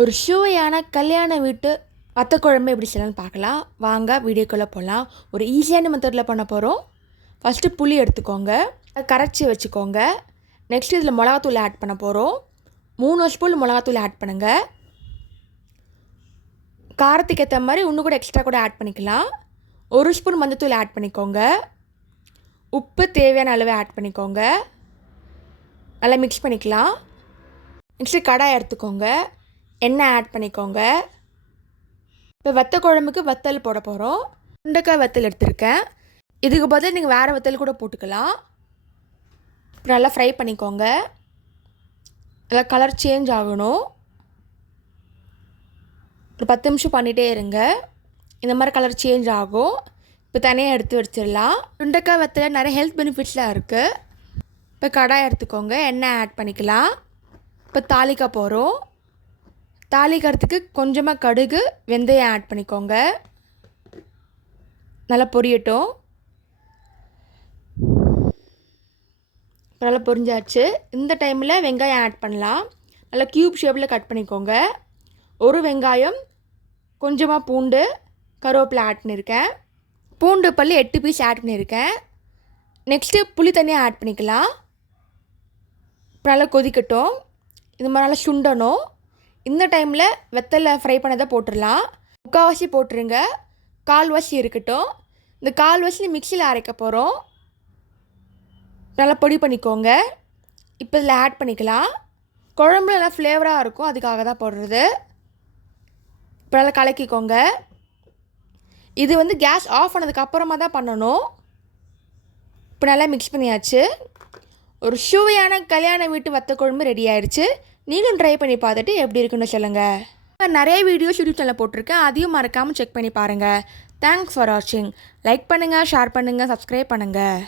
ஒரு சுவையான கல்யாண வீட்டு வத்த குழம்பு எப்படி செய்யலாம்னு பார்க்கலாம். வாங்க வீடியோக்குள்ளே போகலாம் ஒரு ஈஸியான மெத்தடில் பண்ண போகிறோம் ஃபஸ்ட்டு புளி எடுத்துக்கோங்க. கரைச்சி வச்சுக்கோங்க. நெக்ஸ்ட் இதில் மிளகாத்தூள் ஆட் பண்ண போகிறோம் மூணு ஸ்பூன் மிளகாத்தூள் ஆட் பண்ணுங்கள் காரத்துக்கு ஏற்ற மாதிரி இன்னும் கூட எக்ஸ்ட்ரா கூட ஆட் பண்ணிக்கலாம். ஒரு ஸ்பூன் மஞ்சத்தூள் ஆட் பண்ணிக்கோங்க. உப்பு தேவையான அளவு ஆட் பண்ணிக்கோங்க. நல்லா மிக்ஸ் பண்ணிக்கலாம். நெக்ஸ்ட்டு கடாய் எடுத்துக்கோங்க. எண்ணெய் ஆட் பண்ணிக்கோங்க? இப்போ வத்த குழம்புக்கு வத்தல் போட போகிறோம் சுண்டைக்காய் வத்தல் எடுத்திருக்கேன். இதுக்கு பதில் நீங்கள் வேறு வத்தல் கூட போட்டுக்கலாம். இப்போ நல்லா ஃப்ரை பண்ணிக்கோங்க. நல்லா கலர் சேஞ்ச் ஆகணும். ஒரு பத்து நிமிஷம் பண்ணிகிட்டே இருங்க. இந்த மாதிரி கலர் சேஞ்ச் ஆகும். இப்போ தனியாக எடுத்து வச்சிடலாம். சுண்டைக்காய் வத்தல நிறைய ஹெல்த் பெனிஃபிட்ஸ்லாம் இருக்குது இப்போ கடாய் எடுத்துக்கோங்க. எண்ணெய் ஆட் பண்ணிக்கலாம். இப்போ தாளிக்க போகிறோம் தாளிக்கிறதுக்கு கொஞ்சமாக கடுகு வெந்தயம் ஆட் பண்ணிக்கோங்க. நல்லா பொரியட்டும். நல்லா பொரிஞ்சாச்சு. இந்த டைமில் வெங்காயம் ஆட் பண்ணலாம். நல்லா க்யூப் ஷேப்பில் கட் பண்ணிக்கோங்க. ஒரு வெங்காயம் கொஞ்சமாக பூண்டு கருவேப்பிலை ஆட் பண்ணியிருக்கேன் பூண்டு பல்லு எட்டு பீஸ் ஆட் பண்ணியிருக்கேன் நெக்ஸ்ட்டு புளி தண்ணியை ஆட் பண்ணிக்கலாம். இப்போ நல்லா கொதிக்கட்டும். இது மாதிரி நல்லா சுண்டணும். இந்த டைமில் வெத்தலை ஃப்ரை பண்ணதை போட்டுடலாம் முக்கால்வாசி போட்டுருங்க. கால்வாசி இருக்கட்டும். இந்த கால்வாசி மிக்சியில் அரைக்க போகிறோம் நல்லா பொடி பண்ணிக்கோங்க. இப்போ இதில் ஆட் பண்ணிக்கலாம். குழம்புல நல்லா ஃப்ளேவராக இருக்கும். அதுக்காக தான் போடுறது. இப்போ நல்லா கலக்கிக்கோங்க. இது வந்து கேஸ் ஆஃப் ஆனதுக்கப்புறமா தான் பண்ணணும். இப்போ நல்லா மிக்ஸ் பண்ணியாச்சு. ஒரு சுவையான கல்யாண வீட்டு வத்த குழம்பு ரெடி ஆயிடுச்சு நீங்களும் ட்ரை பண்ணி பார்த்துட்டு எப்படி இருக்குன்னு சொல்லுங்கள் நிறைய வீடியோஸ் யூடியூப் சேனல் போட்டிருக்கேன். அதையும் மறக்காமல் செக் பண்ணி பாருங்கள் தேங்க்ஸ் ஃபார் வாட்சிங் லைக் பண்ணுங்கள் ஷேர் பண்ணுங்கள் சப்ஸ்கிரைப் பண்ணுங்கள்